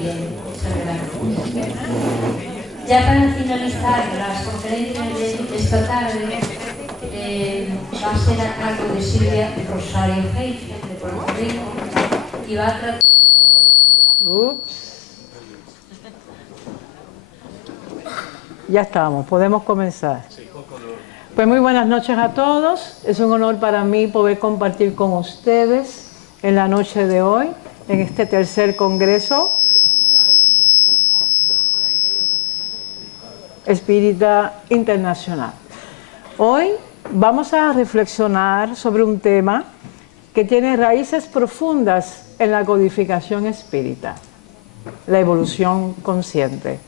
bien, muchas gracias. Ya para finalizar las conferencias de esta tarde, va a ser a cargo de Silvia Rosario Heigen, de Puerto Rico, y va a tratar... Ya estamos, podemos comenzar. Pues muy buenas noches a todos. Es un honor para mí poder compartir con ustedes en la noche de hoy, en este tercer congreso Espírita Internacional. Hoy vamos a reflexionar sobre un tema que tiene raíces profundas en la codificación espírita, la evolución consciente.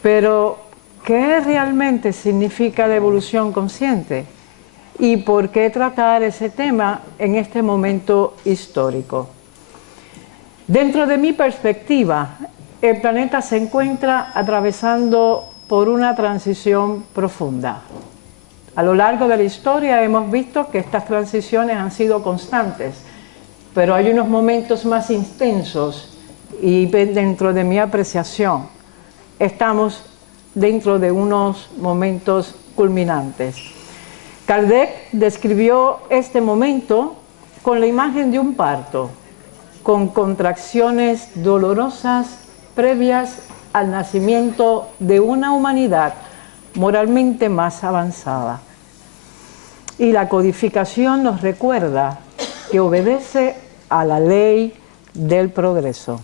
Pero, ¿qué realmente significa la evolución consciente? ¿Y por qué tratar ese tema en este momento histórico? Dentro de mi perspectiva, el planeta se encuentra atravesando por una transición profunda. A lo largo de la historia hemos visto que estas transiciones han sido constantes, pero hay unos momentos más intensos y dentro de mi apreciación estamos dentro de unos momentos culminantes. Kardec describió este momento con la imagen de un parto, con contracciones dolorosas previas al nacimiento de una humanidad moralmente más avanzada. Y la codificación nos recuerda que obedece a la ley del progreso.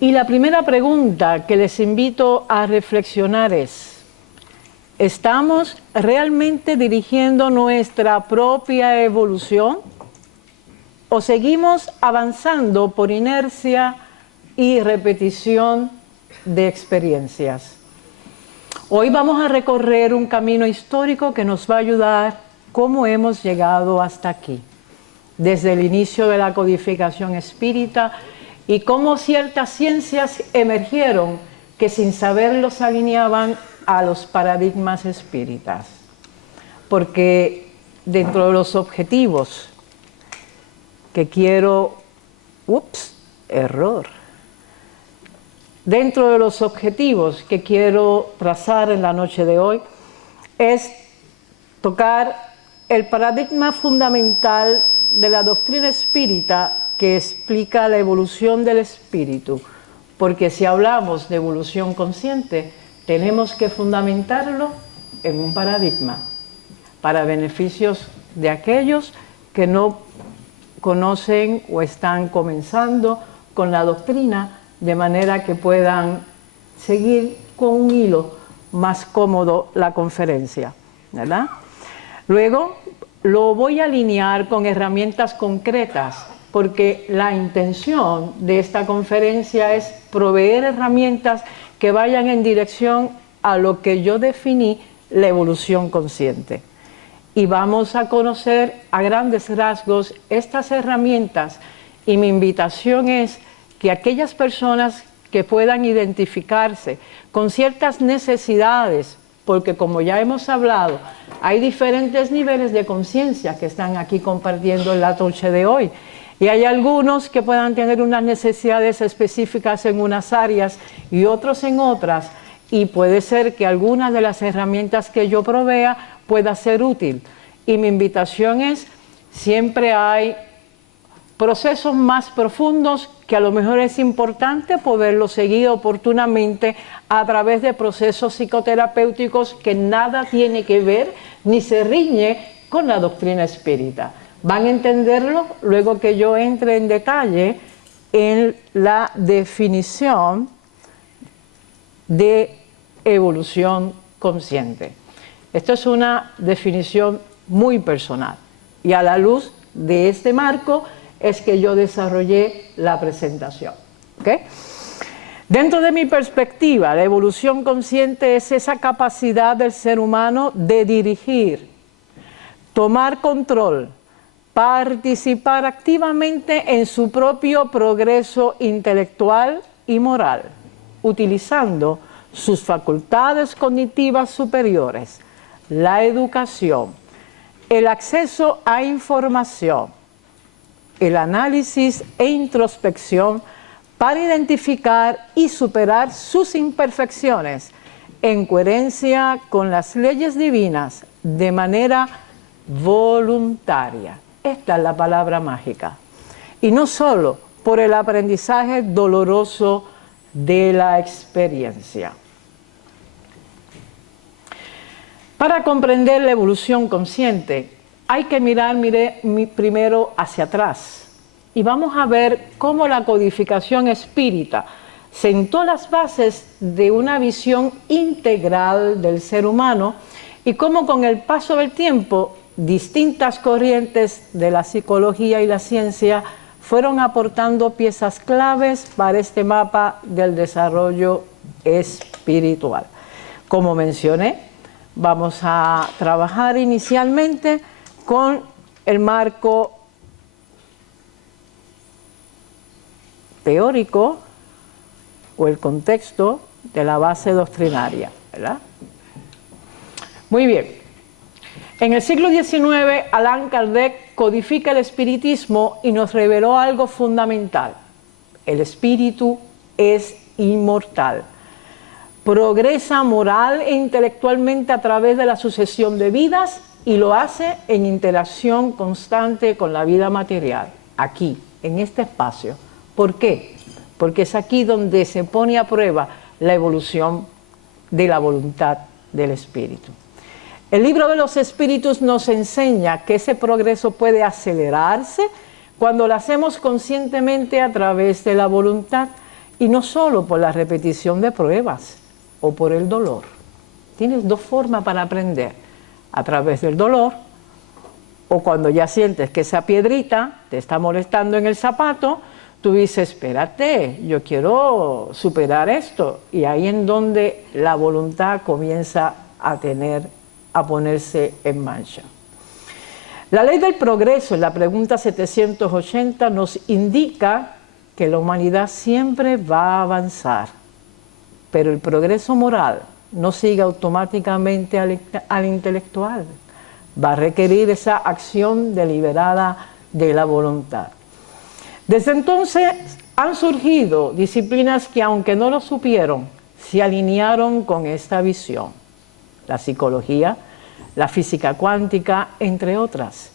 Y la primera pregunta que les invito a reflexionar es: ¿estamos realmente dirigiendo nuestra propia evolución? ¿O seguimos avanzando por inercia y repetición de experiencias? Hoy vamos a recorrer un camino histórico que nos va a ayudar cómo hemos llegado hasta aquí, desde el inicio de la codificación espírita, y cómo ciertas ciencias emergieron que sin saberlo se alineaban a los paradigmas espíritas. Porque dentro de los objetivos que quiero... Dentro de los objetivos que quiero trazar en la noche de hoy es tocar el paradigma fundamental de la doctrina espírita que explica la evolución del espíritu, porque si hablamos de evolución consciente, tenemos que fundamentarlo en un paradigma, para beneficios de aquellos que no conocen o están comenzando con la doctrina, de manera que puedan seguir con un hilo más cómodo la conferencia, ¿verdad? Luego lo voy a alinear con herramientas concretas, porque la intención de esta conferencia es proveer herramientas que vayan en dirección a lo que yo definí la evolución consciente. Y vamos a conocer a grandes rasgos estas herramientas, y mi invitación es que aquellas personas que puedan identificarse con ciertas necesidades, porque como ya hemos hablado, hay diferentes niveles de conciencia que están aquí compartiendo en la noche de hoy, y hay algunos que puedan tener unas necesidades específicas en unas áreas y otros en otras, y puede ser que algunas de las herramientas que yo provea pueda ser útil. Y mi invitación es, siempre hay procesos más profundos que a lo mejor es importante poderlos seguir oportunamente a través de procesos psicoterapéuticos que nada tiene que ver ni se riñe con la doctrina espírita. Van a entenderlo luego que yo entre en detalle en la definición de evolución consciente. Esto es una definición muy personal, y a la luz de este marco es que yo desarrollé la presentación. ¿Okay? Dentro de mi perspectiva, la evolución consciente es esa capacidad del ser humano de dirigir, tomar control, participar activamente en su propio progreso intelectual y moral, utilizando sus facultades cognitivas superiores, la educación, el acceso a información, el análisis e introspección para identificar y superar sus imperfecciones en coherencia con las leyes divinas de manera voluntaria. Esta es la palabra mágica. Y no solo por el aprendizaje doloroso de la experiencia. Para comprender la evolución consciente, hay que mirar primero hacia atrás. Y vamos a ver cómo la codificación espírita sentó las bases de una visión integral del ser humano y cómo con el paso del tiempo distintas corrientes de la psicología y la ciencia fueron aportando piezas claves para este mapa del desarrollo espiritual. Como mencioné, vamos a trabajar inicialmente con el marco teórico o el contexto de la base doctrinaria, ¿verdad? Muy bien. En el siglo XIX, Allan Kardec codifica el espiritismo y nos reveló algo fundamental. El espíritu es inmortal. Progresa moral e intelectualmente a través de la sucesión de vidas y lo hace en interacción constante con la vida material, aquí, en este espacio. ¿Por qué? Porque es aquí donde se pone a prueba la evolución de la voluntad del espíritu. El libro de los espíritus nos enseña que ese progreso puede acelerarse cuando lo hacemos conscientemente a través de la voluntad y no solo por la repetición de pruebas o por el dolor. Tienes dos formas para aprender, a través del dolor o cuando ya sientes que esa piedrita te está molestando en el zapato, tú dices, espérate, yo quiero superar esto. Y ahí en donde la voluntad comienza a ponerse en marcha. La ley del progreso, en la pregunta 780, nos indica que la humanidad siempre va a avanzar, pero el progreso moral no sigue automáticamente al intelectual, va a requerir esa acción deliberada de la voluntad. Desde entonces han surgido disciplinas que, aunque no lo supieron, se alinearon con esta visión. La psicología, la física cuántica, entre otras.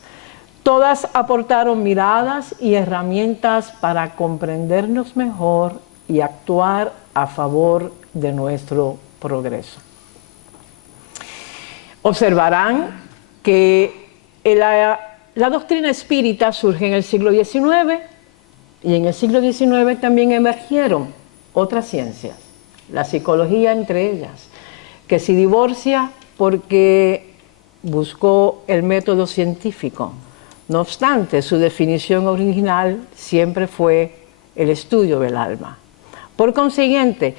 Todas aportaron miradas y herramientas para comprendernos mejor y actuar a favor de nuestro progreso. Observarán que la doctrina espírita surge en el siglo XIX y en el siglo XIX también emergieron otras ciencias, la psicología entre ellas, que se divorcia porque buscó el método científico. No obstante, su definición original siempre fue el estudio del alma. Por consiguiente,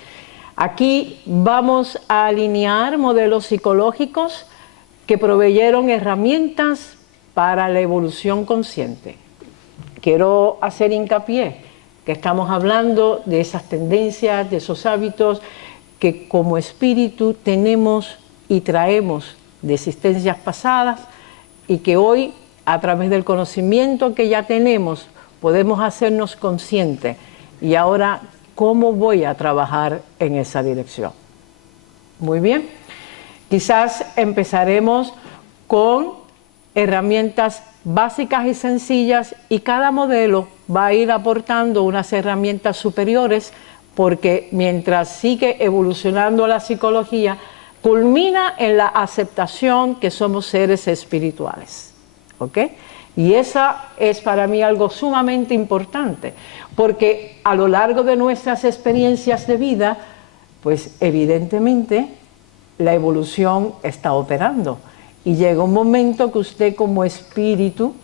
aquí vamos a alinear modelos psicológicos que proveyeron herramientas para la evolución consciente. Quiero hacer hincapié que estamos hablando de esas tendencias, de esos hábitos que como espíritu tenemos y traemos de existencias pasadas y que hoy, a través del conocimiento que ya tenemos, podemos hacernos conscientes. Y ahora, ¿cómo voy a trabajar en esa dirección? Muy bien. Quizás empezaremos con herramientas básicas y sencillas y cada modelo va a ir aportando unas herramientas superiores porque mientras sigue evolucionando la psicología, culmina en la aceptación que somos seres espirituales. ¿Ok? Y esa es para mí algo sumamente importante, porque a lo largo de nuestras experiencias de vida, pues evidentemente la evolución está operando. Y llega un momento que usted como espíritu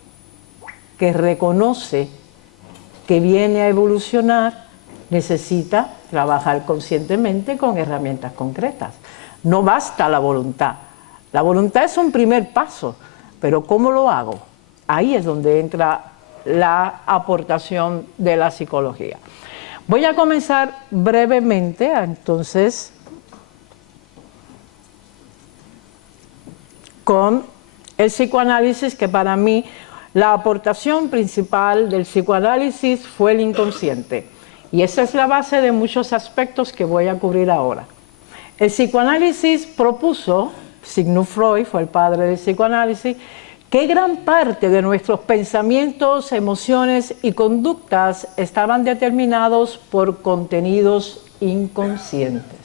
que reconoce que viene a evolucionar, necesita trabajar conscientemente con herramientas concretas. No basta la voluntad. La voluntad es un primer paso, pero ¿cómo lo hago? Ahí es donde entra la aportación de la psicología. Voy a comenzar brevemente, entonces, con el psicoanálisis, que para mí La aportación principal del psicoanálisis fue el inconsciente, y esa es la base de muchos aspectos que voy a cubrir ahora. El psicoanálisis propuso, Sigmund Freud fue el padre del psicoanálisis, que gran parte de nuestros pensamientos, emociones y conductas estaban determinados por contenidos inconscientes.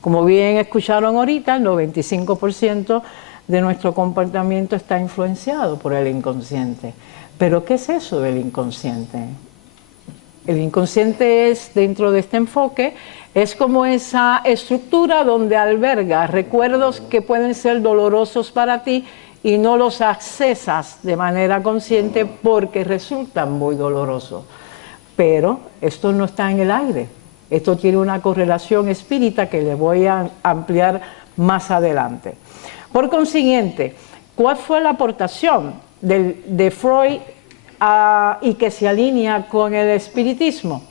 Como bien escucharon ahorita, el 95% de nuestro comportamiento está influenciado por el inconsciente. ¿Pero qué es eso del inconsciente? El inconsciente es, dentro de este enfoque, es como esa estructura donde alberga recuerdos que pueden ser dolorosos para ti y no los accesas de manera consciente porque resultan muy dolorosos. Pero esto no está en el aire. Esto tiene una correlación espírita que le voy a ampliar más adelante. Por consiguiente, ¿cuál fue la aportación de Freud y que se alinea con el espiritismo?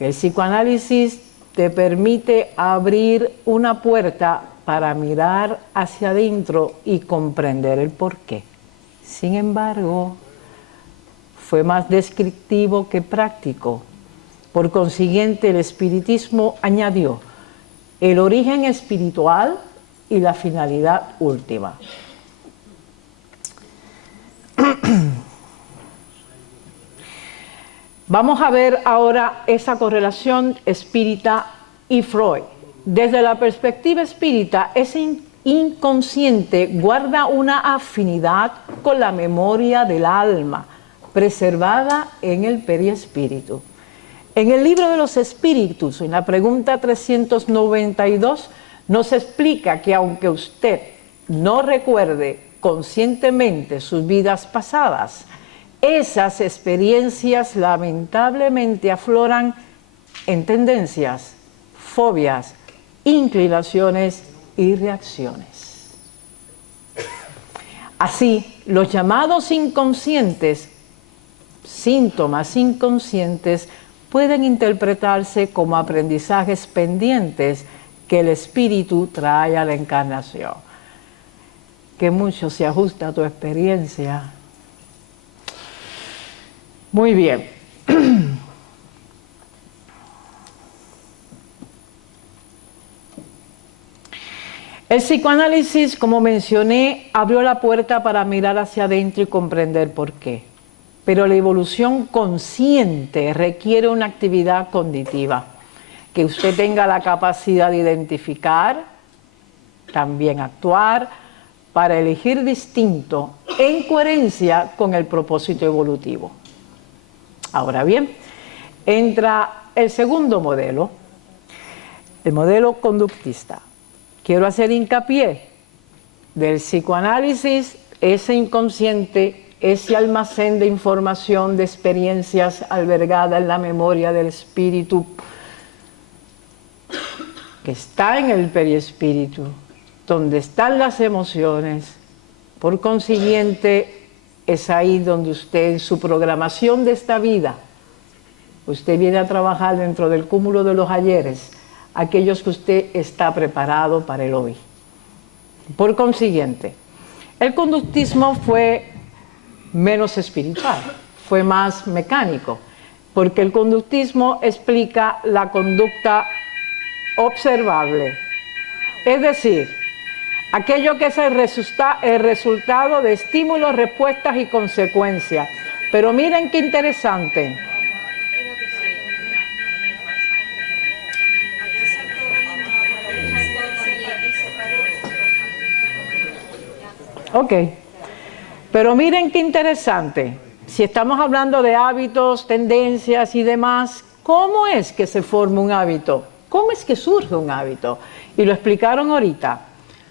El psicoanálisis te permite abrir una puerta para mirar hacia adentro y comprender el porqué. Sin embargo, fue más descriptivo que práctico. Por consiguiente, el espiritismo añadió el origen espiritual y la finalidad última. Vamos a ver ahora esa correlación espírita y Freud. Desde la perspectiva espírita, ese inconsciente guarda una afinidad con la memoria del alma, preservada en el periespíritu. En el libro de los espíritus, en la pregunta 392, nos explica que aunque usted no recuerde conscientemente sus vidas pasadas, esas experiencias lamentablemente afloran en tendencias, fobias, inclinaciones y reacciones. Así, los llamados inconscientes, síntomas inconscientes, pueden interpretarse como aprendizajes pendientes que el espíritu trae a la encarnación. Que mucho se ajusta a tu experiencia. Muy bien. El psicoanálisis, como mencioné, abrió la puerta para mirar hacia adentro y comprender por qué. Pero la evolución consciente requiere una actividad cognitiva, que usted tenga la capacidad de identificar, también actuar, para elegir distinto, en coherencia con el propósito evolutivo. Ahora bien, entra el segundo modelo, el modelo conductista. Quiero hacer hincapié del psicoanálisis, ese inconsciente, ese almacén de información, de experiencias albergada en la memoria del espíritu, que está en el periespíritu, donde están las emociones. Por consiguiente, es ahí donde usted, en su programación de esta vida, usted viene a trabajar dentro del cúmulo de los ayeres, aquellos que usted está preparado para el hoy. Por consiguiente, el conductismo fue menos espiritual, fue más mecánico, porque el conductismo explica la conducta observable, es decir, aquello que es el resultado de estímulos, respuestas y consecuencias. Pero miren qué interesante. Ok, pero miren qué interesante. Si estamos hablando de hábitos, tendencias y demás, ¿cómo es que se forma un hábito? ¿Cómo es que surge un hábito? Y lo explicaron ahorita.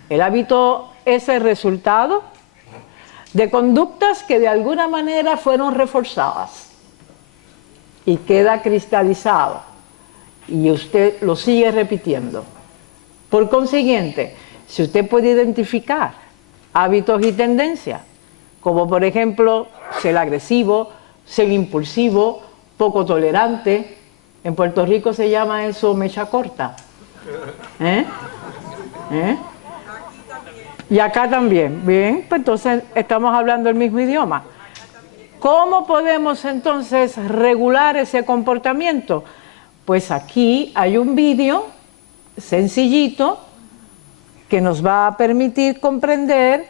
El hábito es el resultado de conductas que de alguna manera fueron reforzadas y queda cristalizado y usted lo sigue repitiendo. Por consiguiente, si usted puede identificar hábitos y tendencias, como por ejemplo ser agresivo, ser impulsivo, poco tolerante, en Puerto Rico se llama eso mecha corta. Y acá también. Bien, pues entonces estamos hablando el mismo idioma. ¿Cómo podemos entonces regular ese comportamiento? Pues aquí hay un vídeo sencillito que nos va a permitir comprender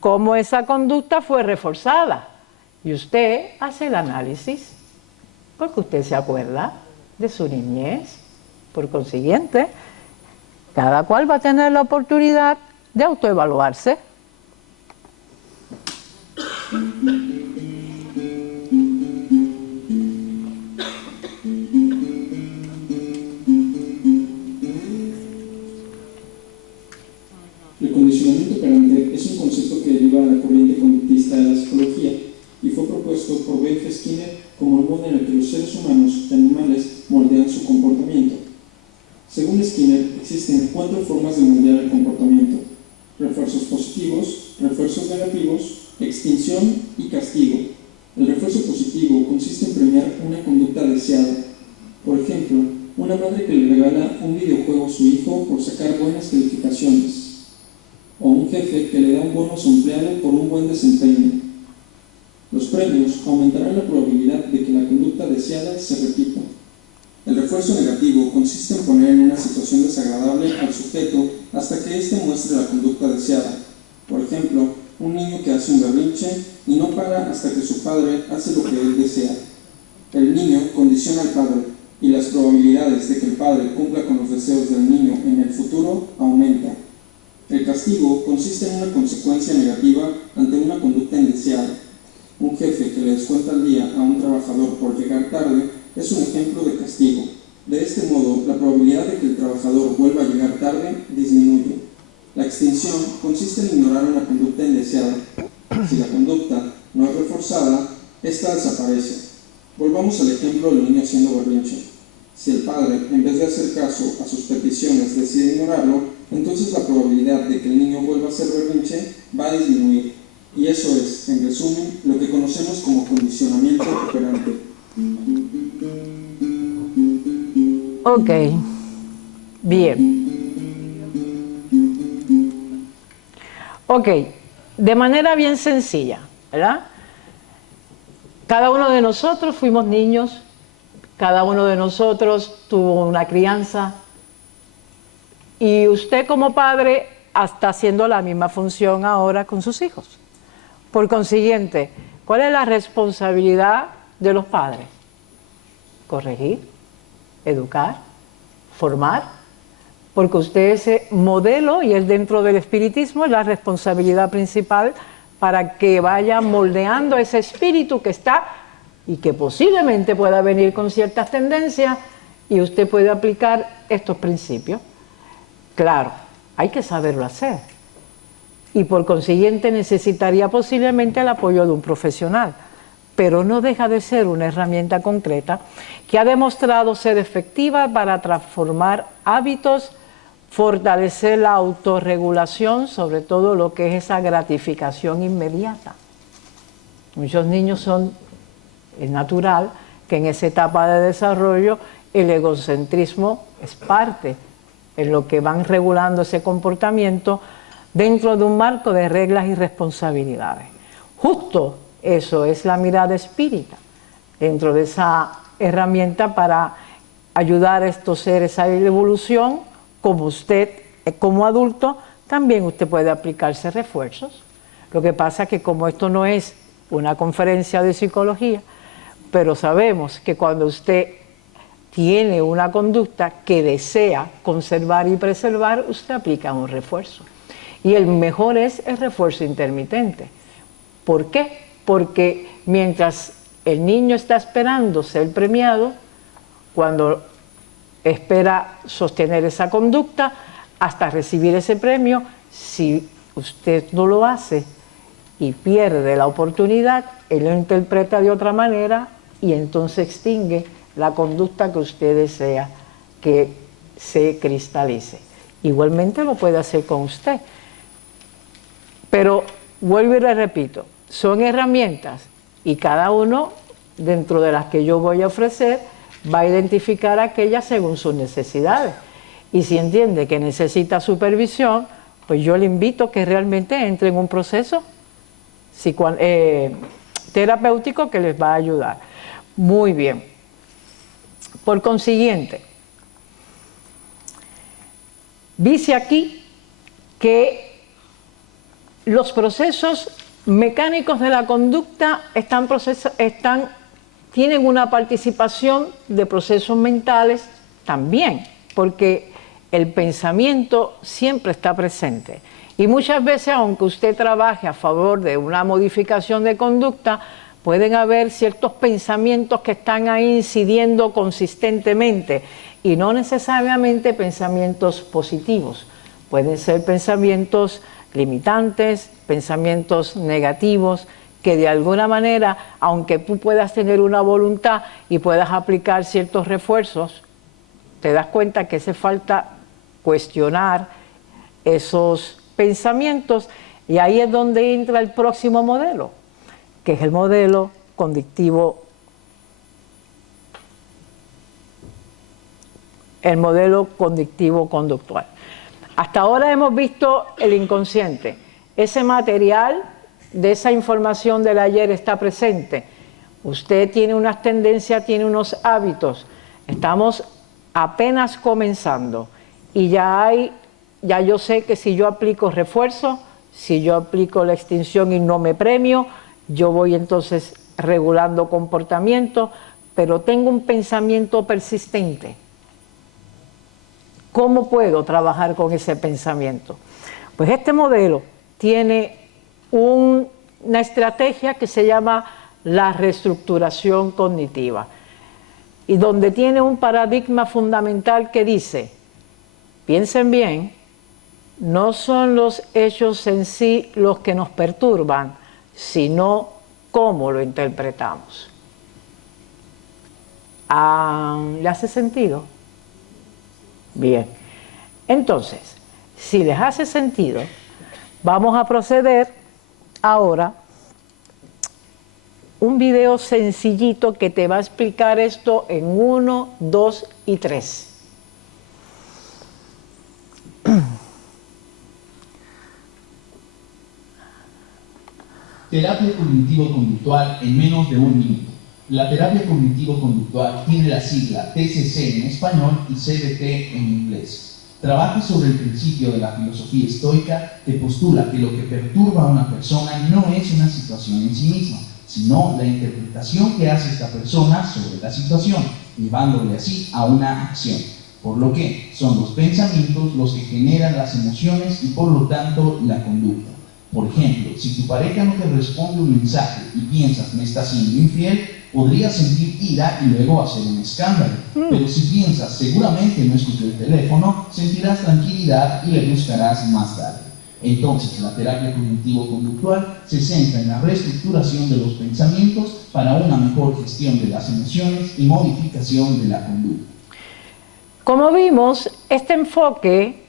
cómo esa conducta fue reforzada. Y usted hace el análisis, porque usted se acuerda de su niñez. Por consiguiente, cada cual va a tener la oportunidad de autoevaluarse. El condicionamiento operante es un concepto que deriva de la corriente conductista de la psicología y fue propuesto por B.F. Skinner como el modo en el que los seres humanos y animales moldean su comportamiento. Según Skinner, existen 4 formas de moldear el comportamiento: refuerzos positivos, refuerzos negativos, extinción y castigo. El refuerzo positivo consiste en premiar una conducta deseada. Por ejemplo, una madre que le regala un videojuego a su hijo por sacar buenas calificaciones, o un jefe que le da un bono a su empleado por un buen desempeño. Los premios aumentarán la probabilidad de que la conducta deseada se repita. El refuerzo negativo consiste en poner en una situación desagradable al sujeto hasta que éste muestre la conducta deseada. Por ejemplo, un niño que hace un berrinche y no para hasta que su padre hace lo que él desea. El niño condiciona al padre y las probabilidades de que el padre cumpla con los deseos del niño en el futuro aumentan. El castigo consiste en una consecuencia negativa ante una conducta indeseada. Un jefe que le descuenta el día a un trabajador por llegar tarde es un ejemplo de castigo. De este modo, la probabilidad de que el trabajador vuelva a llegar tarde disminuye. La extinción consiste en ignorar una conducta indeseada. Si la conducta no es reforzada, esta desaparece. Volvamos al ejemplo del niño haciendo berrinche. Si el padre, en vez de hacer caso a sus peticiones, decide ignorarlo, entonces la probabilidad de que el niño vuelva a hacer berrinche va a disminuir. Y eso es, en resumen, lo que conocemos como condicionamiento operante. Ok, bien. Ok, de manera bien sencilla, ¿verdad? Cada uno de nosotros fuimos niños, cada uno de nosotros tuvo una crianza, y usted como padre está haciendo la misma función ahora con sus hijos. Por consiguiente, ¿cuál es la responsabilidad de los padres? Corregir, educar, formar, porque usted es modelo y es dentro del espiritismo, es la responsabilidad principal para que vaya moldeando ese espíritu que está y que posiblemente pueda venir con ciertas tendencias y usted puede aplicar estos principios. Claro, hay que saberlo hacer y por consiguiente necesitaría posiblemente el apoyo de un profesional, pero no deja de ser una herramienta concreta que ha demostrado ser efectiva para transformar hábitos, fortalecer la autorregulación, sobre todo lo que es esa gratificación inmediata. Muchos niños es natural que en esa etapa de desarrollo el egocentrismo es parte en lo que van regulando ese comportamiento dentro de un marco de reglas y responsabilidades. Justo eso es la mirada espírita, dentro de esa herramienta para ayudar a estos seres a la evolución, como usted, como adulto, también usted puede aplicarse refuerzos. Lo que pasa es que como esto no es una conferencia de psicología, pero sabemos que cuando usted tiene una conducta que desea conservar y preservar, usted aplica un refuerzo. Y el mejor es el refuerzo intermitente. ¿Por qué? Porque mientras el niño está esperando ser premiado, cuando espera sostener esa conducta hasta recibir ese premio, si usted no lo hace y pierde la oportunidad, él lo interpreta de otra manera y entonces extingue la conducta que usted desea que se cristalice. Igualmente lo puede hacer con usted. Pero vuelvo y le repito, son herramientas y cada uno, dentro de las que yo voy a ofrecer, va a identificar aquellas según sus necesidades. Y si entiende que necesita supervisión, pues yo le invito a que realmente entre en un proceso terapéutico que les va a ayudar. Muy bien. Por consiguiente, dice aquí que los procesos mecánicos de la conducta tienen una participación de procesos mentales también, porque el pensamiento siempre está presente. Y muchas veces, aunque usted trabaje a favor de una modificación de conducta, pueden haber ciertos pensamientos que están ahí incidiendo consistentemente, y no necesariamente pensamientos positivos. Pueden ser pensamientos limitantes, pensamientos negativos, que de alguna manera, aunque tú puedas tener una voluntad y puedas aplicar ciertos refuerzos, te das cuenta que hace falta cuestionar esos pensamientos, y ahí es donde entra el próximo modelo, que es el modelo conductivo. El modelo conductivo-conductual. Hasta ahora hemos visto el inconsciente. Ese material de esa información del ayer está presente. Usted tiene unas tendencias, tiene unos hábitos. Estamos apenas comenzando. Y ya yo sé que si yo aplico refuerzo, si yo aplico la extinción y no me premio, yo voy entonces regulando comportamiento, pero tengo un pensamiento persistente. ¿Cómo puedo trabajar con ese pensamiento? Pues este modelo tiene una estrategia que se llama la reestructuración cognitiva, y donde tiene un paradigma fundamental que dice: piensen bien, no son los hechos en sí los que nos perturban, sino cómo lo interpretamos. ¿Le hace sentido? Bien, entonces, si les hace sentido, vamos a proceder ahora un video sencillito que te va a explicar esto en 1, 2 y 3. Terapia cognitivo-conductual en menos de 1 minuto. La terapia cognitivo-conductual tiene la sigla TCC en español y CBT en inglés. Trabaja sobre el principio de la filosofía estoica que postula que lo que perturba a una persona no es una situación en sí misma, sino la interpretación que hace esta persona sobre la situación, llevándole así a una acción. Por lo que son los pensamientos los que generan las emociones y por lo tanto la conducta. Por ejemplo, si tu pareja no te responde un mensaje y piensas me está siendo infiel, podrías sentir ira y luego hacer un escándalo. Pero si piensas seguramente no escuchó el teléfono, sentirás tranquilidad y le buscarás más tarde. Entonces, la terapia cognitivo-conductual se centra en la reestructuración de los pensamientos para una mejor gestión de las emociones y modificación de la conducta. Como vimos, este enfoque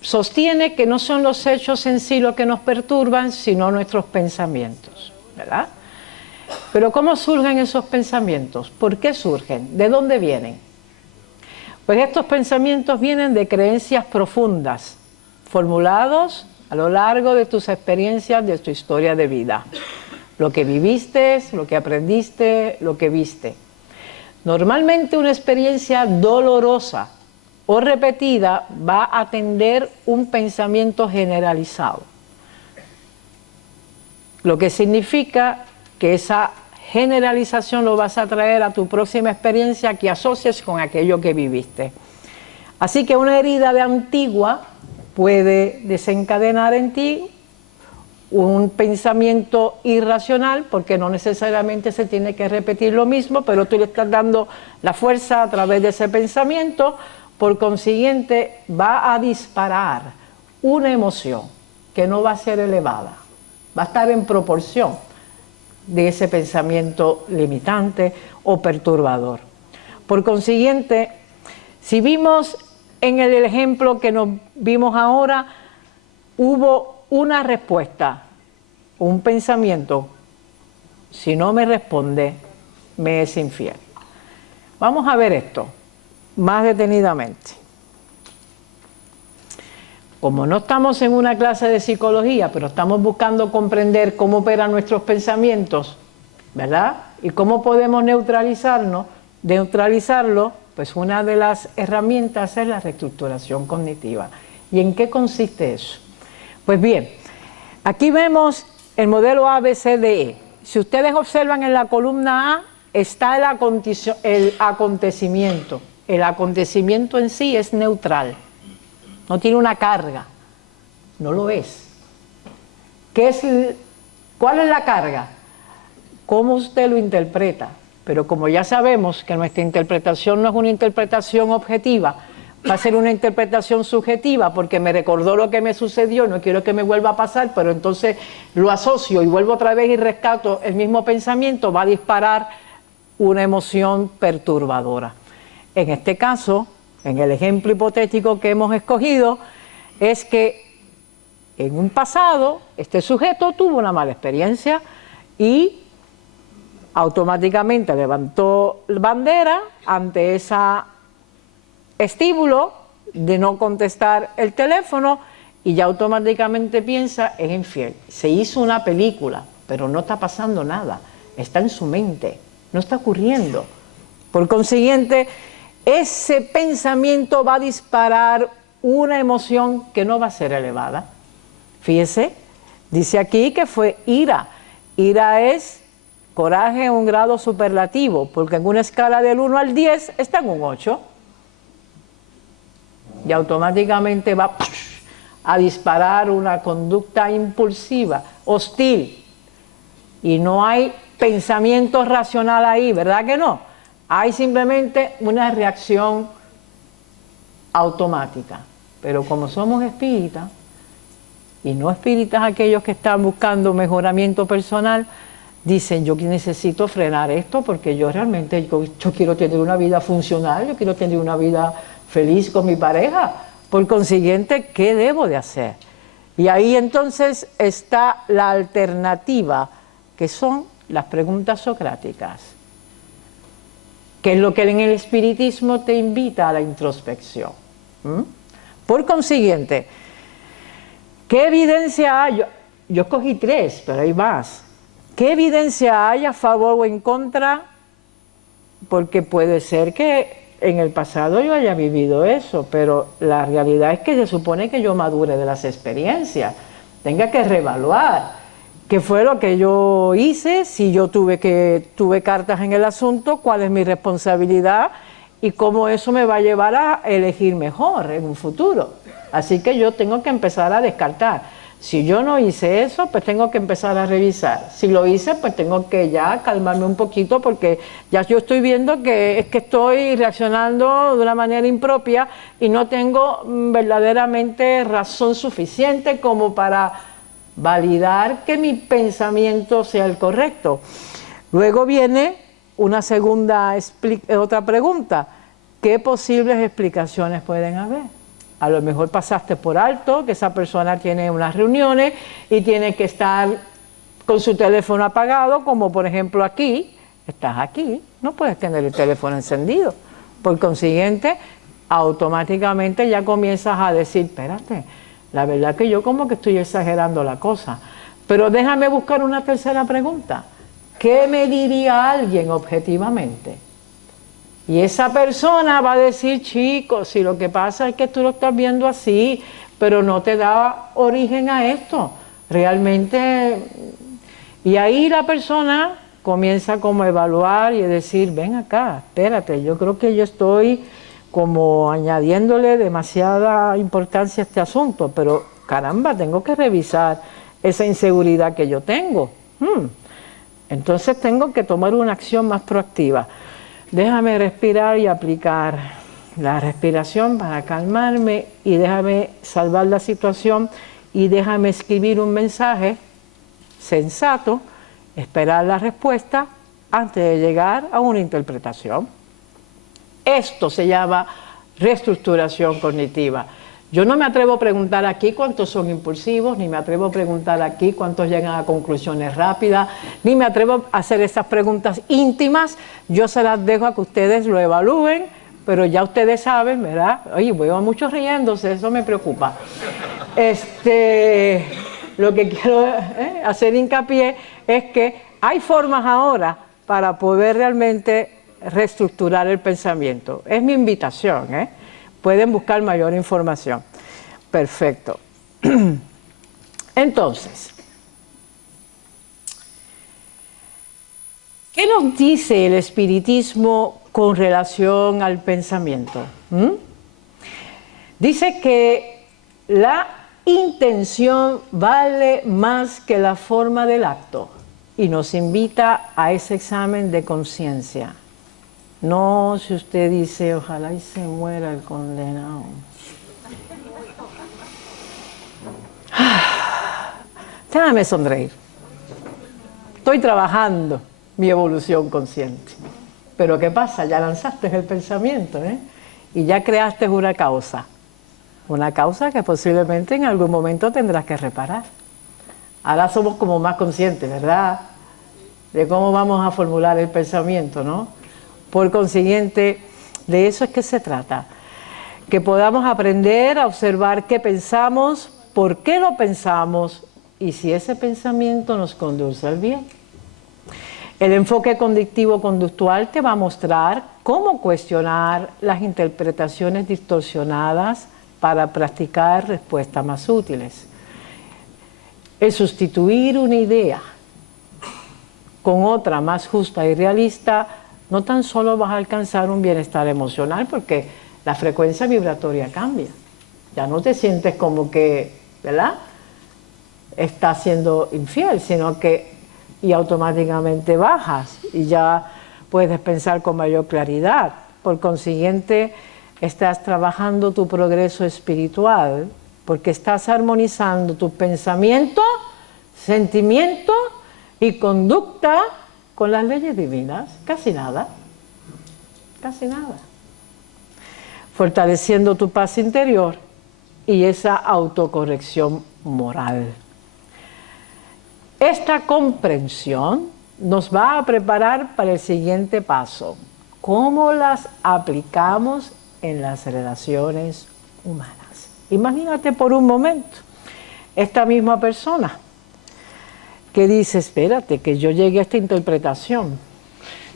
sostiene que no son los hechos en sí lo que nos perturban, sino nuestros pensamientos, ¿verdad? Pero ¿cómo surgen esos pensamientos? ¿Por qué surgen? ¿De dónde vienen? Pues estos pensamientos vienen de creencias profundas, formulados a lo largo de tus experiencias, de tu historia de vida. Lo que viviste, lo que aprendiste, lo que viste. Normalmente una experiencia dolorosa o repetida va a tender un pensamiento generalizado, lo que significa que esa generalización lo vas a traer a tu próxima experiencia que asocies con aquello que viviste. Así que una herida de antigua puede desencadenar en ti un pensamiento irracional, porque no necesariamente se tiene que repetir lo mismo, pero tú le estás dando la fuerza a través de ese pensamiento. Por consiguiente, va a disparar una emoción que no va a ser elevada, va a estar en proporción de ese pensamiento limitante o perturbador. Por consiguiente, si vimos en el ejemplo que nos vimos ahora, hubo una respuesta, un pensamiento: si no me responde, me es infiel. Vamos a ver esto más detenidamente. Como no estamos en una clase de psicología, pero estamos buscando comprender cómo operan nuestros pensamientos, ¿verdad? ¿Y cómo podemos neutralizarlo? Pues una de las herramientas es la reestructuración cognitiva. ¿Y en qué consiste eso? Pues bien, aquí vemos el modelo ABCDE. Si ustedes observan en la columna A está el acontecimiento. El acontecimiento en sí es neutral, no tiene una carga, no lo es. ¿Cuál es la carga? ¿Cómo usted lo interpreta? Pero como ya sabemos que nuestra interpretación no es una interpretación objetiva, va a ser una interpretación subjetiva porque me recordó lo que me sucedió, no quiero que me vuelva a pasar, pero entonces lo asocio y vuelvo otra vez y rescato el mismo pensamiento, va a disparar una emoción perturbadora. En este caso, en el ejemplo hipotético que hemos escogido, es que en un pasado este sujeto tuvo una mala experiencia y automáticamente levantó bandera ante ese estímulo de no contestar el teléfono y ya automáticamente piensa es infiel. Se hizo una película, pero no está pasando nada, está en su mente, no está ocurriendo. Por consiguiente, ese pensamiento va a disparar una emoción que no va a ser elevada. Fíjese, dice aquí que fue ira. Ira es coraje en un grado superlativo, porque en una escala del 1 al 10 está en un 8. Y automáticamente va a disparar una conducta impulsiva, hostil. Y no hay pensamiento racional ahí, ¿verdad que no? Hay simplemente una reacción automática. Pero como somos espíritas, y no espíritas aquellos que están buscando mejoramiento personal, dicen, yo necesito frenar esto porque yo realmente yo quiero tener una vida funcional, yo quiero tener una vida feliz con mi pareja. Por consiguiente, ¿qué debo de hacer? Y ahí entonces está la alternativa, que son las preguntas socráticas, que es lo que en el espiritismo te invita a la introspección. Por consiguiente, ¿qué evidencia hay? Yo escogí 3, pero hay más. ¿Qué evidencia hay a favor o en contra? Porque puede ser que en el pasado yo haya vivido eso, pero la realidad es que se supone que yo madure de las experiencias, tenga que reevaluar qué fue lo que yo hice, si yo tuve cartas en el asunto, cuál es mi responsabilidad y cómo eso me va a llevar a elegir mejor en un futuro. Así que yo tengo que empezar a descartar. Si yo no hice eso, pues tengo que empezar a revisar. Si lo hice, pues tengo que ya calmarme un poquito porque ya yo estoy viendo que es que estoy reaccionando de una manera impropia y no tengo verdaderamente razón suficiente como para validar que mi pensamiento sea el correcto. Luego viene una otra pregunta. ¿Qué posibles explicaciones pueden haber? A lo mejor pasaste por alto que esa persona tiene unas reuniones y tiene que estar con su teléfono apagado, como por ejemplo aquí, estás aquí, no puedes tener el teléfono encendido. Por consiguiente, automáticamente ya comienzas a decir, espérate, la verdad que yo como que estoy exagerando la cosa. Pero déjame buscar una tercera pregunta. ¿Qué me diría alguien objetivamente? Y esa persona va a decir, chicos, si lo que pasa es que tú lo estás viendo así, pero no te da origen a esto, realmente. Y ahí la persona comienza como a evaluar y a decir, ven acá, espérate, yo creo que yo estoy como añadiéndole demasiada importancia a este asunto, pero caramba, tengo que revisar esa inseguridad que yo tengo. Entonces tengo que tomar una acción más proactiva. Déjame respirar y aplicar la respiración para calmarme y déjame salvar la situación y déjame escribir un mensaje sensato, esperar la respuesta antes de llegar a una interpretación. Esto se llama reestructuración cognitiva. Yo no me atrevo a preguntar aquí cuántos son impulsivos, ni me atrevo a preguntar aquí cuántos llegan a conclusiones rápidas, ni me atrevo a hacer esas preguntas íntimas. Yo se las dejo a que ustedes lo evalúen, pero ya ustedes saben, ¿verdad? Oye, veo a muchos riéndose, eso me preocupa. Lo que quiero hacer hincapié es que hay formas ahora para poder realmente reestructurar el pensamiento. Es mi invitación, ¿eh? Pueden buscar mayor información. Perfecto. Entonces, ¿qué nos dice el espiritismo con relación al pensamiento? Dice que la intención vale más que la forma del acto y nos invita a ese examen de conciencia. No si usted dice, ojalá y se muera el condenado. Déjame sonreír. Estoy trabajando mi evolución consciente. Pero ¿qué pasa? Ya lanzaste el pensamiento, ¿eh? Y ya creaste una causa. Una causa que posiblemente en algún momento tendrás que reparar. Ahora somos como más conscientes, ¿verdad? De cómo vamos a formular el pensamiento, ¿no? Por consiguiente, de eso es que se trata. Que podamos aprender a observar qué pensamos, por qué lo pensamos y si ese pensamiento nos conduce al bien. El enfoque conductivo-conductual te va a mostrar cómo cuestionar las interpretaciones distorsionadas para practicar respuestas más útiles. El sustituir una idea con otra más justa y realista, no tan solo vas a alcanzar un bienestar emocional, porque la frecuencia vibratoria cambia. Ya no te sientes como que, ¿verdad?, estás siendo infiel, sino que y automáticamente bajas y ya puedes pensar con mayor claridad. Por consiguiente, estás trabajando tu progreso espiritual porque estás armonizando tu pensamiento, sentimiento y conducta con las leyes divinas. Casi nada, casi nada. Fortaleciendo tu paz interior y esa autocorrección moral. Esta comprensión nos va a preparar para el siguiente paso. ¿Cómo las aplicamos en las relaciones humanas? Imagínate por un momento esta misma persona que dice, espérate, que yo llegué a esta interpretación.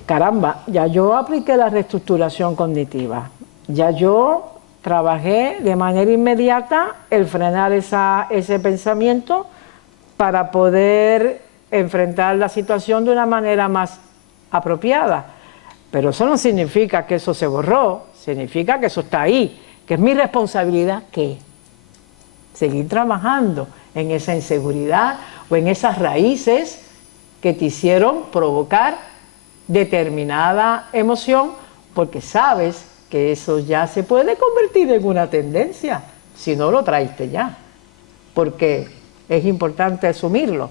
Caramba, ya yo apliqué la reestructuración cognitiva. Ya yo trabajé de manera inmediata el frenar ese pensamiento para poder enfrentar la situación de una manera más apropiada. Pero eso no significa que eso se borró, significa que eso está ahí, que es mi responsabilidad, ¿qué? Seguir trabajando en esa inseguridad o en esas raíces que te hicieron provocar determinada emoción, porque sabes que eso ya se puede convertir en una tendencia, si no lo traiste ya, porque es importante asumirlo.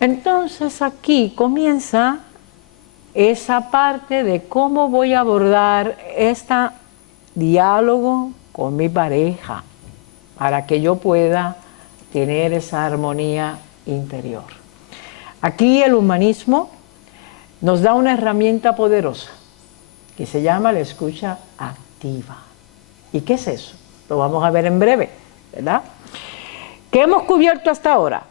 Entonces aquí comienza esa parte de cómo voy a abordar este diálogo con mi pareja para que yo pueda tener esa armonía interior. Aquí el humanismo nos da una herramienta poderosa que se llama la escucha activa. ¿Y qué es eso? Lo vamos a ver en breve, ¿verdad? ¿Qué hemos cubierto hasta ahora?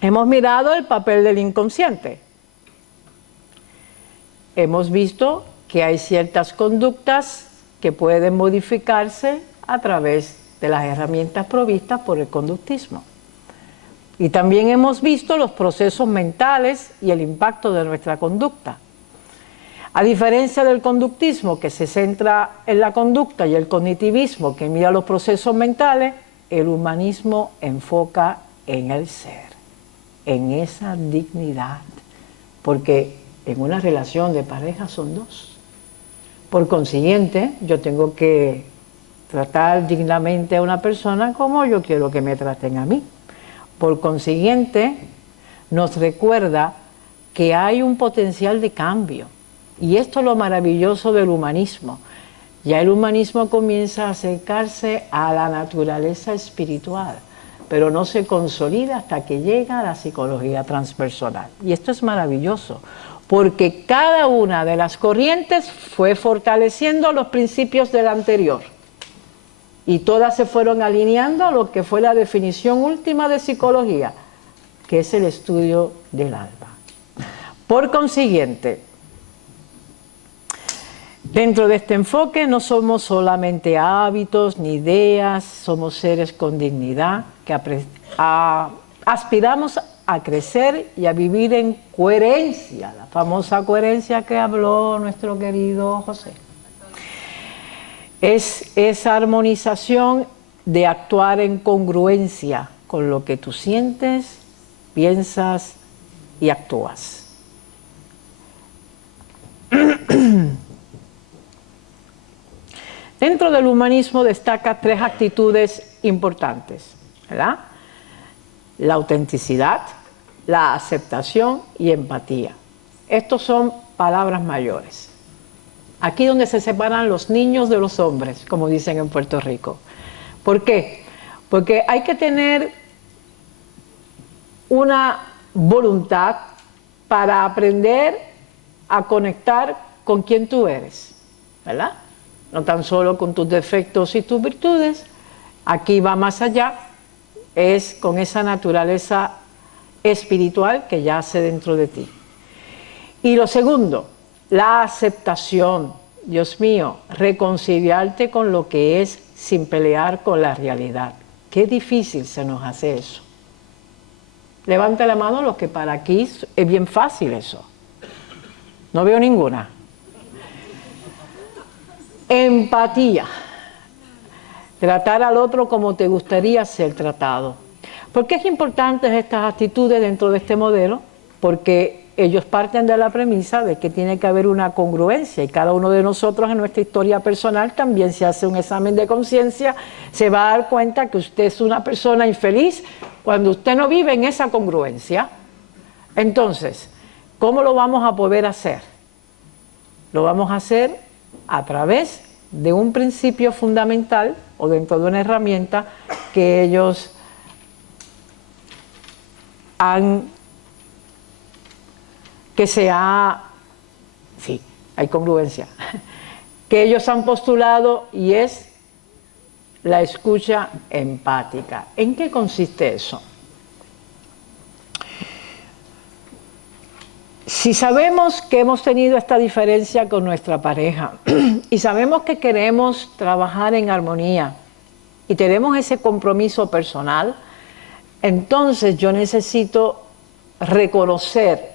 Hemos mirado el papel del inconsciente. Hemos visto que hay ciertas conductas que pueden modificarse a través de las herramientas provistas por el conductismo. Y también hemos visto los procesos mentales y el impacto de nuestra conducta. A diferencia del conductismo, que se centra en la conducta, y el cognitivismo, que mira los procesos mentales, el humanismo enfoca en el ser, en esa dignidad, porque en una relación de pareja son dos. Por consiguiente, yo tengo que tratar dignamente a una persona como yo quiero que me traten a mí. Por consiguiente, nos recuerda que hay un potencial de cambio, y esto es lo maravilloso del humanismo. Ya el humanismo comienza a acercarse a la naturaleza espiritual, pero no se consolida hasta que llega a la psicología transpersonal. Y esto es maravilloso, porque cada una de las corrientes fue fortaleciendo los principios de la anterior. Y todas se fueron alineando a lo que fue la definición última de psicología, que es el estudio del alma. Por consiguiente, dentro de este enfoque no somos solamente hábitos ni ideas, somos seres con dignidad que aspiramos a crecer y a vivir en coherencia, la famosa coherencia que habló nuestro querido José. Es esa armonización de actuar en congruencia con lo que tú sientes, piensas y actúas. Dentro del humanismo destaca 3 actitudes importantes, ¿verdad? La autenticidad, la aceptación y empatía. Estos son palabras mayores. Aquí donde se separan los niños de los hombres, como dicen en Puerto Rico. ¿Por qué? Porque hay que tener una voluntad para aprender a conectar con quien tú eres, ¿verdad? No tan solo con tus defectos y tus virtudes, aquí va más allá, es con esa naturaleza espiritual que yace dentro de ti. Y lo segundo, la aceptación. Dios mío, reconciliarte con lo que es sin pelear con la realidad. Qué difícil se nos hace eso. Levanta la mano los que para aquí es bien fácil eso. No veo ninguna. Empatía. Tratar al otro como te gustaría ser tratado. ¿Por qué es importante estas actitudes dentro de este modelo? Porque ellos parten de la premisa de que tiene que haber una congruencia y cada uno de nosotros en nuestra historia personal también se hace un examen de conciencia, se va a dar cuenta que usted es una persona infeliz cuando usted no vive en esa congruencia. Entonces, ¿cómo lo vamos a poder hacer? Lo vamos a hacer a través de un principio fundamental o dentro de una herramienta que ellos han sí, hay congruencia, que ellos han postulado y es la escucha empática. ¿En qué consiste eso? Si sabemos que hemos tenido esta diferencia con nuestra pareja y sabemos que queremos trabajar en armonía y tenemos ese compromiso personal, entonces yo necesito reconocer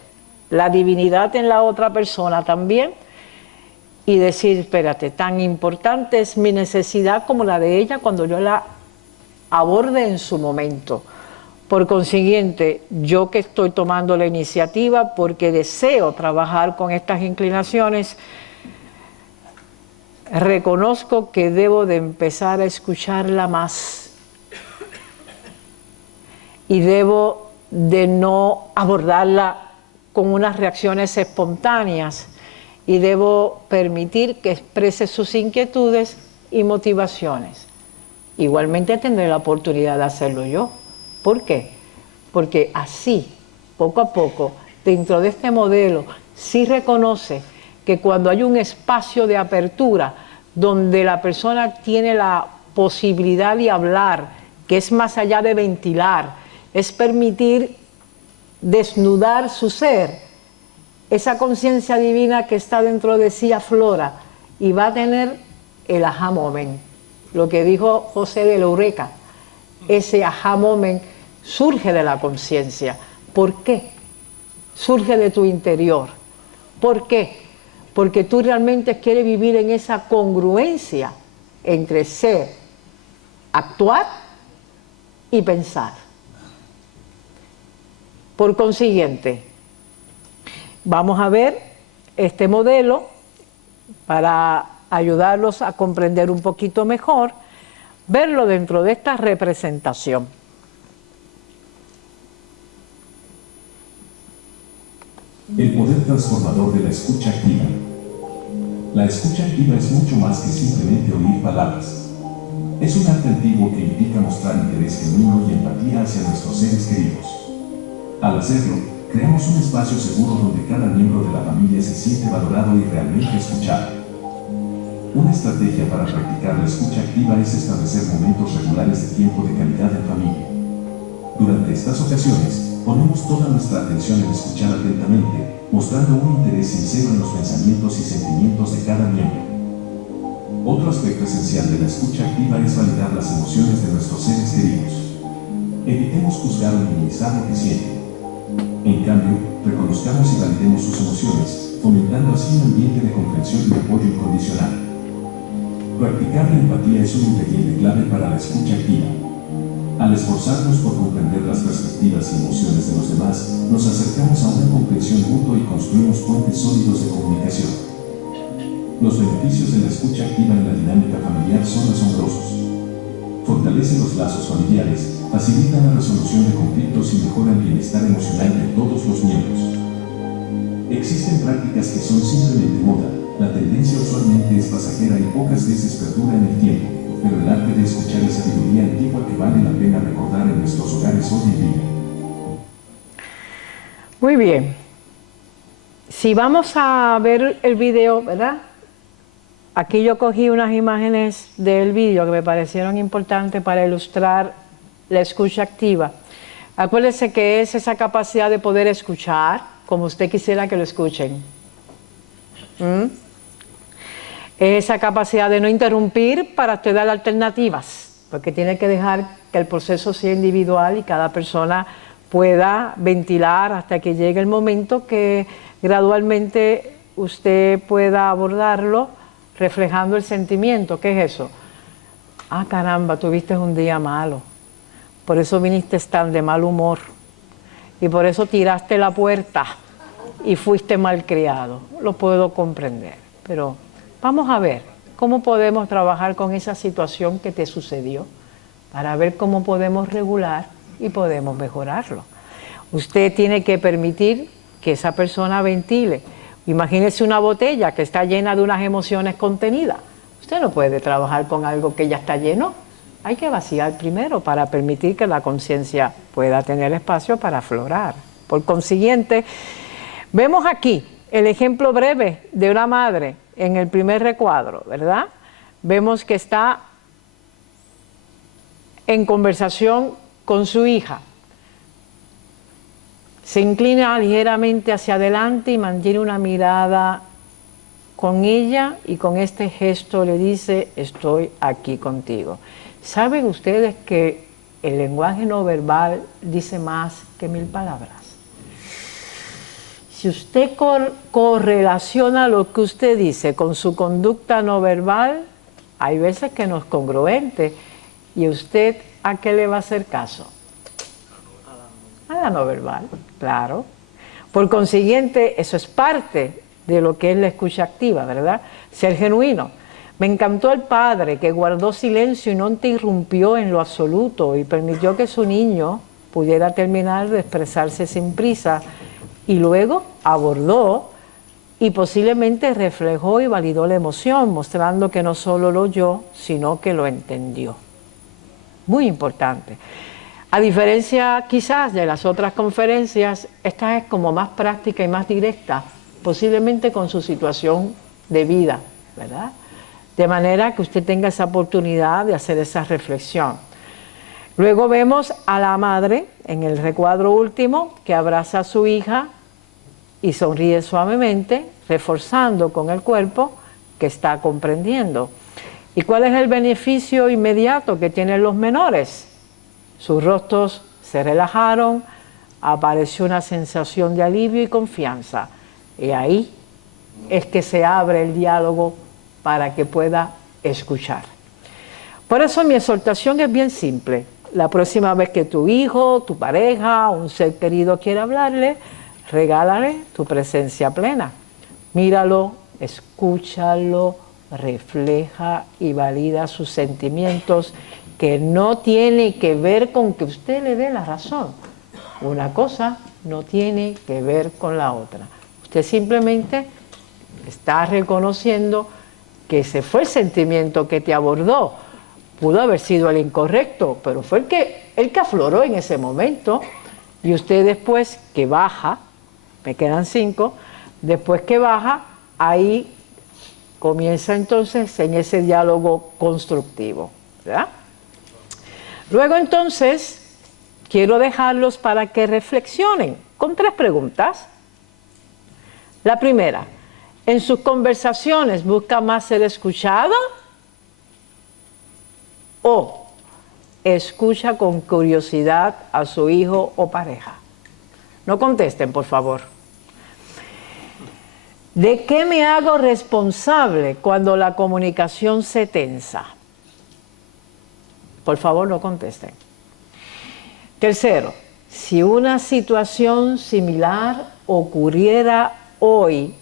la divinidad en la otra persona también y decir, espérate, tan importante es mi necesidad como la de ella cuando yo la aborde en su momento. Por consiguiente, yo que estoy tomando la iniciativa porque deseo trabajar con estas inclinaciones, reconozco que debo de empezar a escucharla más y debo de no abordarla con unas reacciones espontáneas y debo permitir que exprese sus inquietudes y motivaciones. Igualmente tendré la oportunidad de hacerlo yo. ¿Por qué? Porque así, poco a poco, dentro de este modelo, sí reconoce que cuando hay un espacio de apertura donde la persona tiene la posibilidad de hablar, que es más allá de ventilar, es permitir desnudar su ser, esa conciencia divina que está dentro de sí aflora y va a tener el aha moment, lo que dijo José de la Eureka. Ese aha moment surge de la conciencia. ¿Por qué? Surge de tu interior. ¿Por qué? Porque tú realmente quieres vivir en esa congruencia entre ser, actuar y pensar. Por consiguiente, vamos a ver este modelo para ayudarlos a comprender un poquito mejor, verlo dentro de esta representación. El poder transformador de la escucha activa. La escucha activa es mucho más que simplemente oír palabras. Es un arte antiguo que implica mostrar interés genuino y empatía hacia nuestros seres queridos. Al hacerlo, creamos un espacio seguro donde cada miembro de la familia se siente valorado y realmente escuchado. Una estrategia para practicar la escucha activa es establecer momentos regulares de tiempo de calidad en familia. Durante estas ocasiones, ponemos toda nuestra atención en escuchar atentamente, mostrando un interés sincero en los pensamientos y sentimientos de cada miembro. Otro aspecto esencial de la escucha activa es validar las emociones de nuestros seres queridos. Evitemos juzgar o minimizar lo que sienten. En cambio, reconozcamos y validemos sus emociones, fomentando así un ambiente de comprensión y apoyo incondicional. Practicar la empatía es un ingrediente clave para la escucha activa. Al esforzarnos por comprender las perspectivas y emociones de los demás, nos acercamos a una comprensión mutua y construimos puentes sólidos de comunicación. Los beneficios de la escucha activa en la dinámica familiar son asombrosos. Fortalece los lazos familiares, facilita la resolución de conflictos y mejora el bienestar emocional de todos los miembros. Existen prácticas que son simplemente moda, la tendencia usualmente es pasajera y pocas veces perdura en el tiempo, pero el arte de escuchar es sabiduría antigua que vale la pena recordar en nuestros hogares hoy en día. Muy bien. Si vamos a ver el video, ¿verdad? Aquí yo cogí unas imágenes del video que me parecieron importantes para ilustrar la escucha activa. Acuérdense que es esa capacidad de poder escuchar como usted quisiera que lo escuchen. Esa capacidad de no interrumpir para usted dar alternativas, porque tiene que dejar que el proceso sea individual y cada persona pueda ventilar hasta que llegue el momento que gradualmente usted pueda abordarlo reflejando el sentimiento. ¿Qué es eso? Ah, caramba, tuviste un día malo, por eso viniste tan de mal humor y por eso tiraste la puerta y fuiste malcriado. Lo puedo comprender, pero vamos a ver cómo podemos trabajar con esa situación que te sucedió para ver cómo podemos regular y podemos mejorarlo. Usted tiene que permitir que esa persona ventile. Imagínese una botella que está llena de unas emociones contenidas. Usted no puede trabajar con algo que ya está lleno. Hay que vaciar primero para permitir que la conciencia pueda tener espacio para aflorar. Por consiguiente, vemos aquí el ejemplo breve de una madre en el primer recuadro, ¿verdad? Vemos que está en conversación con su hija. Se inclina ligeramente hacia adelante y mantiene una mirada con ella y con este gesto le dice: estoy aquí contigo. ¿Saben ustedes que el lenguaje no verbal dice más que 1000 palabras? Si usted correlaciona lo que usted dice con su conducta no verbal, hay veces que no es congruente. ¿Y usted a qué le va a hacer caso? A la no verbal, claro. Por consiguiente, eso es parte de lo que es la escucha activa, ¿verdad? Ser genuino. Me encantó el padre que guardó silencio y no interrumpió en lo absoluto y permitió que su niño pudiera terminar de expresarse sin prisa y luego abordó y posiblemente reflejó y validó la emoción, mostrando que no solo lo oyó, sino que lo entendió. Muy importante. A diferencia quizás de las otras conferencias, esta es como más práctica y más directa, posiblemente con su situación de vida, ¿verdad? De manera que usted tenga esa oportunidad de hacer esa reflexión. Luego vemos a la madre, en el recuadro último, que abraza a su hija y sonríe suavemente, reforzando con el cuerpo que está comprendiendo. ¿Y cuál es el beneficio inmediato que tienen los menores? Sus rostros se relajaron, apareció una sensación de alivio y confianza. Y ahí es que se abre el diálogo para que pueda escuchar. Por eso mi exhortación es bien simple. La próxima vez que tu hijo, tu pareja, un ser querido quiera hablarle, regálale tu presencia plena. Míralo, escúchalo, refleja y valida sus sentimientos, que no tiene que ver con que usted le dé la razón. Una cosa no tiene que ver con la otra. Usted simplemente está reconociendo que ese fue el sentimiento que te abordó. Pudo haber sido el incorrecto, pero fue el que afloró en ese momento. Y usted después que baja, me quedan 5, después que baja, ahí comienza entonces en ese diálogo constructivo, ¿verdad? Luego entonces quiero dejarlos para que reflexionen con 3 preguntas. La primera, en sus conversaciones busca más ser escuchado o escucha con curiosidad a su hijo o pareja. No contesten, por favor. ¿De qué me hago responsable cuando la comunicación se tensa? Por favor, no contesten. Tercero, si una situación similar ocurriera hoy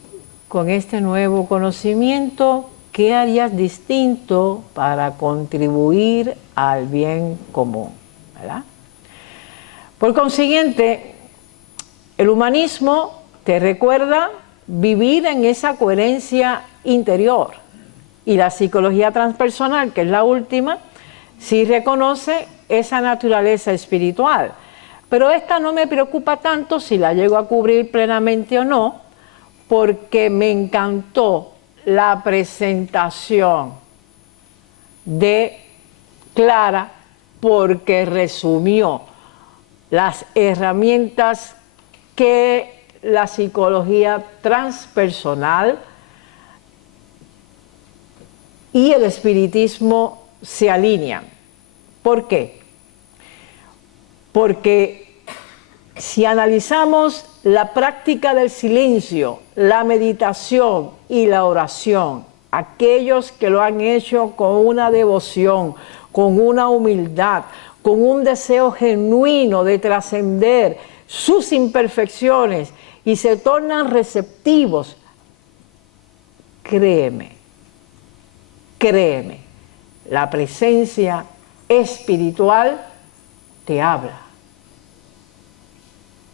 con este nuevo conocimiento, ¿qué harías distinto para contribuir al bien común? ¿Verdad? Por consiguiente, el humanismo te recuerda vivir en esa coherencia interior. Y la psicología transpersonal, que es la última, sí reconoce esa naturaleza espiritual. Pero esta no me preocupa tanto si la llego a cubrir plenamente o no, porque me encantó la presentación de Clara, porque resumió las herramientas que la psicología transpersonal y el espiritismo se alinean. ¿Por qué? Porque si analizamos la práctica del silencio, la meditación y la oración, aquellos que lo han hecho con una devoción, con una humildad, con un deseo genuino de trascender sus imperfecciones y se tornan receptivos, créeme, la presencia espiritual te habla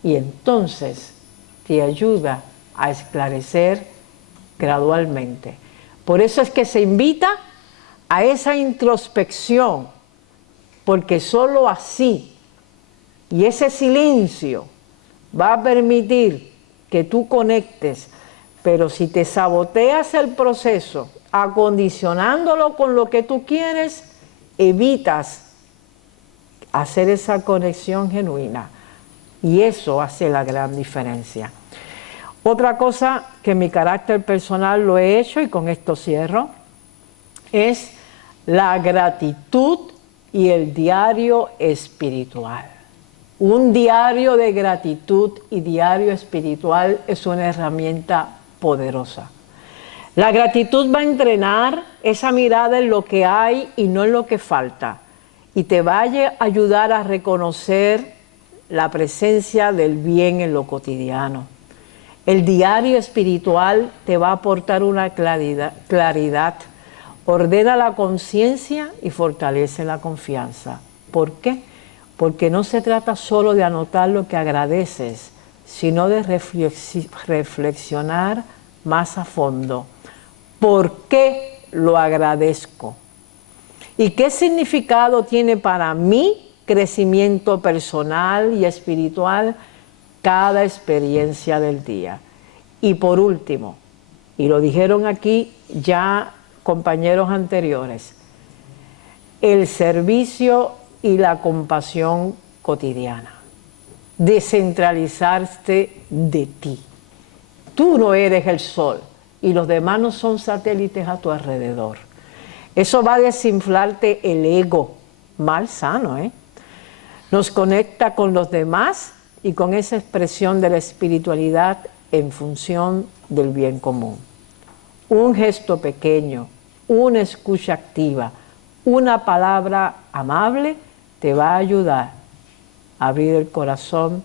y entonces te ayuda a esclarecer gradualmente. Por eso es que se invita a esa introspección, porque solo así y ese silencio va a permitir que tú conectes, pero si te saboteas el proceso acondicionándolo con lo que tú quieres, evitas hacer esa conexión genuina y eso hace la gran diferencia. Otra cosa que mi carácter personal lo he hecho, y con esto cierro, es la gratitud y el diario espiritual. Un diario de gratitud y diario espiritual es una herramienta poderosa. La gratitud va a entrenar esa mirada en lo que hay y no en lo que falta, y te va a ayudar a reconocer la presencia del bien en lo cotidiano. El diario espiritual te va a aportar una claridad, ordena la conciencia y fortalece la confianza. ¿Por qué? Porque no se trata solo de anotar lo que agradeces, sino de reflexionar más a fondo. ¿Por qué lo agradezco? ¿Y qué significado tiene para mi crecimiento personal y espiritual cada experiencia del día? Y por último, y lo dijeron aquí ya compañeros anteriores, el servicio y la compasión cotidiana. Descentralizarte de ti. Tú no eres el sol y los demás no son satélites a tu alrededor. Eso va a desinflarte el ego, mal sano, ¿eh? Nos conecta con los demás y con esa expresión de la espiritualidad en función del bien común. Un gesto pequeño, una escucha activa, una palabra amable te va a ayudar a abrir el corazón,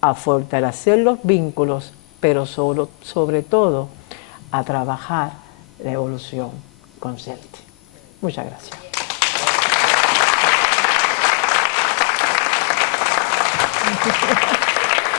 a fortalecer los vínculos, pero sobre todo a trabajar la evolución consciente. Muchas gracias.